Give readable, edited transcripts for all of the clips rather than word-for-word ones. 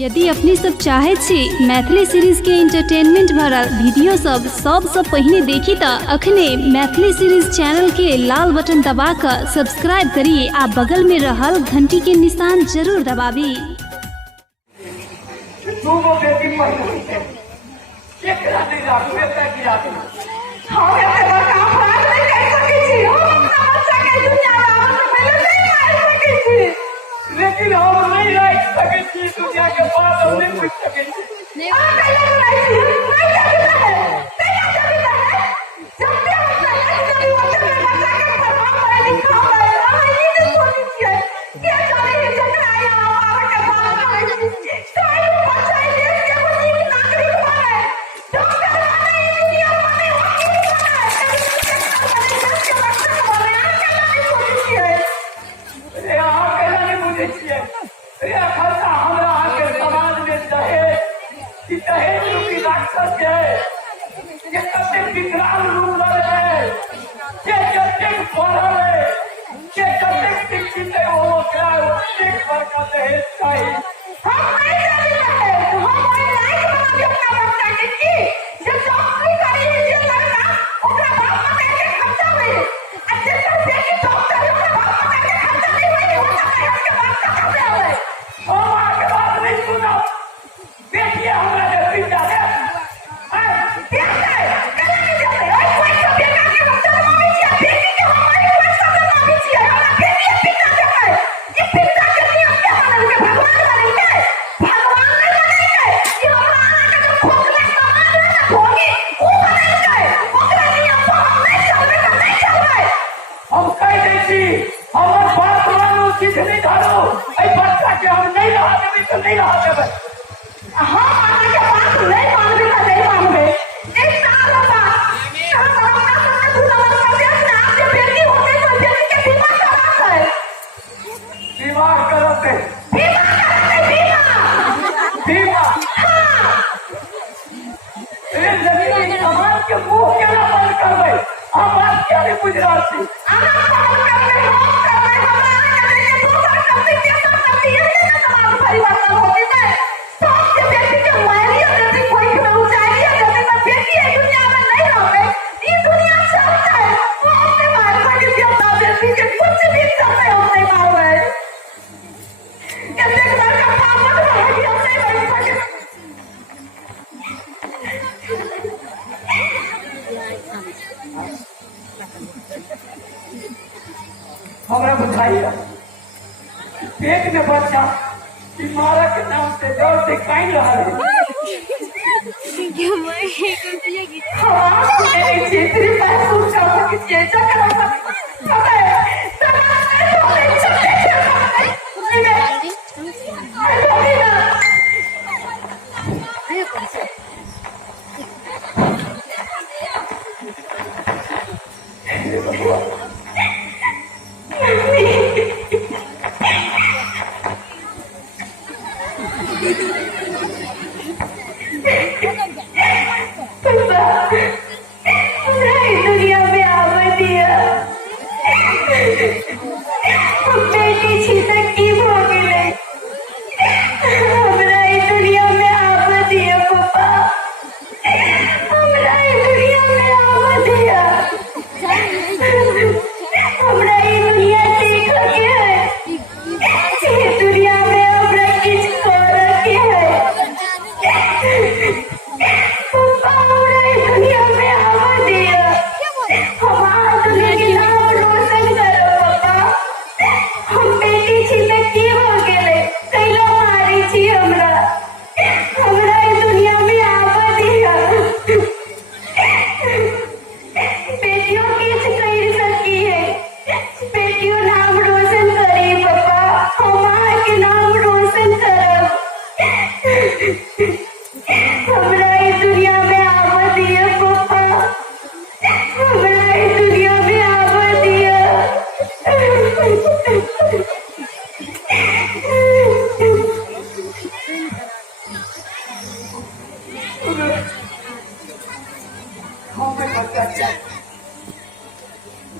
यदि अपनी सब चाहे छी मैथिली सीरीज के एंटरटेनमेंट भरल वीडियो सब पहिने देखी त अखने मैथिली सीरीज चैनल के लाल बटन दबा कर सब्सक्राइब करी आ बगल में रहल घंटी के निशान जरूर दबावी। लेकिन हम नहीं रह सके छी दुनिया के बात हम नहीं पूछ सके छी। हमरा बुझाइए पेट में बच्चा मारा के नाम से डर से काई रहा है।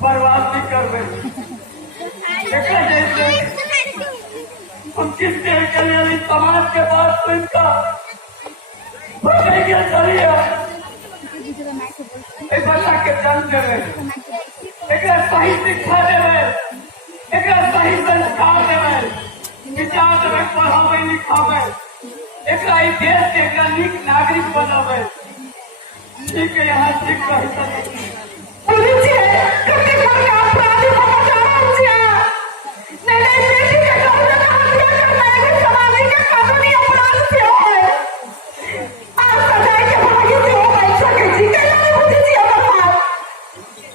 बर्बाद नहीं कर जिससे कल्याणी समाज के बाद तो इनका बचेगा चलिए बच्चा के जन्म देवे एक सही शिक्षा देवे एक सही संस्कार देवे विचार देवे पढ़ावे लिखावे एक देश के नीक नागरिक बनावे ठीक है यहाँ ठीक कही पुलिस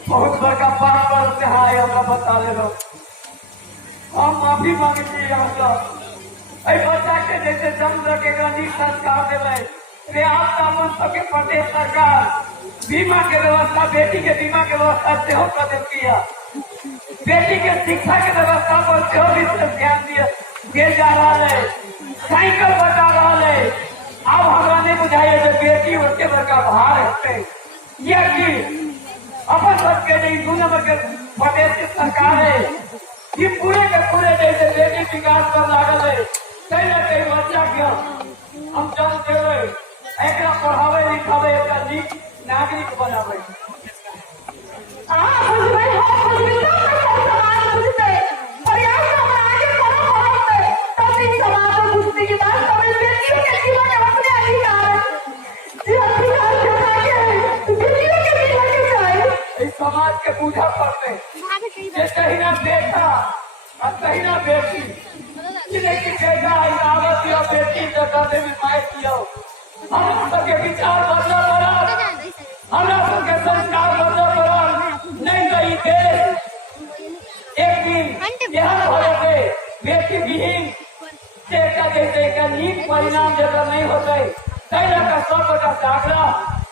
बहुत बड़का पाप पर त्योहार हमरा बता ले हम माफी मांगती हमरा बच्चा के जैसे जन्म रखेगा नीक संस्कार देवे प्रयास कानून सबके प्रदेश सरकार बीमा के व्यवस्था बेटी के बीमा के व्यवस्था से कर देती है बेटी के शिक्षा के व्यवस्था पर से विशेष ध्यान दिए जा रहा है साइकिल बता रहा है अब हमरा नहीं बुझाइए जो बेटी उसके बड़का भार है या कि अपन सबके नहीं दू नंबर के प्रदेश की सरकार है ये पूरे के पूरे जैसे बेटी विकास पर लागल है कहीं ना कहीं बच्चा के हम जन्म देवे एक पढ़ावे लिखावे एक नीक नागरिक बनावे समाज के बूझा पड़ते कहीं ना बेटा और कहीं ना बेटी की बेटा आवत दियो बेटी जगह में माइक दियो हम सबके विचार बदला पड़ा हमरा सबके संस्कार बदला पड़ा नहीं तो ये देश एक दिन यहाँ हो जाते बेटी विहीन जैसे नीक परिणाम जैसा नहीं होते कहीं ना सब बड़ा जागरा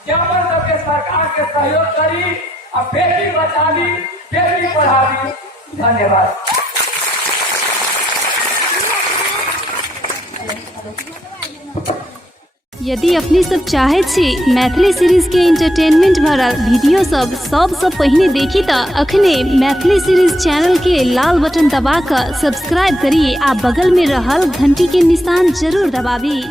जब सबके सरकार के सहयोग करी अब बेटी बचावी बेटी पढ़ावी धन्यवाद। यदि अपनी सब चाहे छी मैथिली सीरीज के एंटरटेनमेंट भरल वीडियो सबसे पहले देखी तो अखने मैथिली सीरीज चैनल के लाल बटन दबा कर सब्सक्राइब करी आ बगल में रहल घंटी के निशान जरूर दबावी।